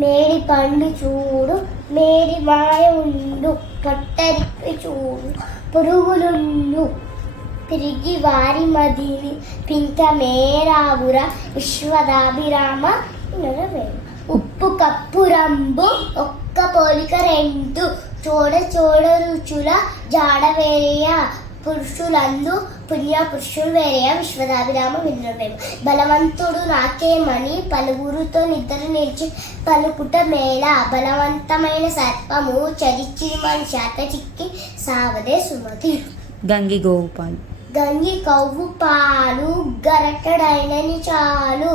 మేడి పండు చూడు మేడి మాయ ఉండు పొట్టరిప్పి చూడు పురుగులుండు తిరిగి వారి మదిని పింక మేరావుర విశ్వదాభిరామ నెరవేరు. ఉప్పు కప్పు రంబు ఒక్క పోలిక రెండు చూడ చూడ రుచుల జాడ వేరేయ పురుషులందు పుణ్య పురుషులు వేరేయ విశ్వదాభిరామ వినురవేమ. బలవంతుడు నాకేమని పలువురితో నిద్ర నిలిచి పలుకుట మేళ బలవంతమైన సర్పము చరిచి మన శాత చిక్కి సావదే సుమతి. గంగి గోపాల్ గంగి కవ్వు పాలు గరటడైనని చాలు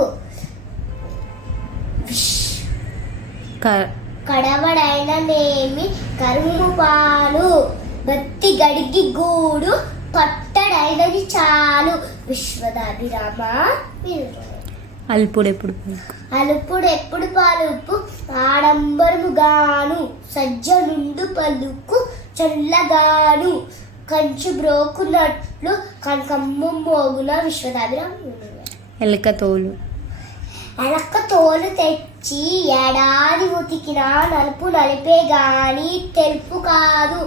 కడవడైన నేమి కరుము పాలు బత్తి గడిగి గూడు పట్టడైనది చాలు విశ్వదాభిరామ. అలుపుడెప్పుడు పాలుపు ఆడంబరముగాను సజ్జనుండు పలుకు చల్లగాను కంచు బ్రోకున్నట్లు కనకమ్మ మోగున విశ్వదాభిరామ. ఎలక తోలు తెచ్చి ఏడాది ఉతికినా నలుపు నలిపే గాని తెలుపు కాదు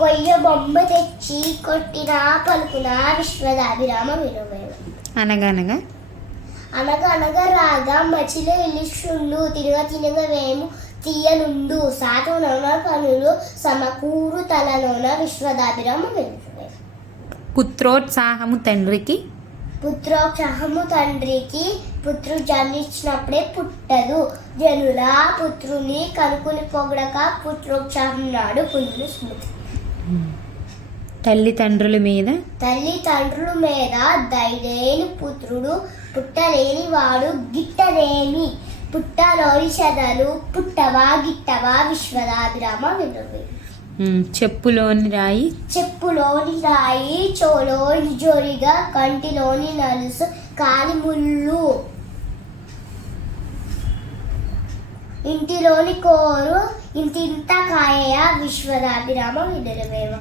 కొయ్య బొమ్మ తెచ్చి కొట్టినా పలుకున విశ్వదాభిరామ వినురవేమ. అనగనగా అనగనగా రాగా మచిలో ఇల్లిషుండు తినగ వేము తీయనుండు సాతోనౌన పనులు సమకూరు తలనౌన విశ్వదాభిరామ వినురవేమ. పుత్రోత్సాహము తండ్రికి పుత్రుడు జన్మించినప్పుడే పుట్టదు జనుల పుత్రుని కనుకుని పొగడక పుత్రోత్సాహం నాడు పుణ్యుని స్మృతి. తల్లిదండ్రుల మీద దయలేని పుత్రుడు పుట్టలేని వాడు గిట్టలేని పుట్టలోని చెదలు పుట్టవా గిట్టవా విశ్వదాభిరామ వినురవేమ. చెప్పులోని రాయి చోలోని జోరిగా కంటిలోని నలుసు కాలి ముళ్ళు ఇంటిలోని కోరు ఇంతింత కాయ విశ్వదాభిరామ వినురవేమ.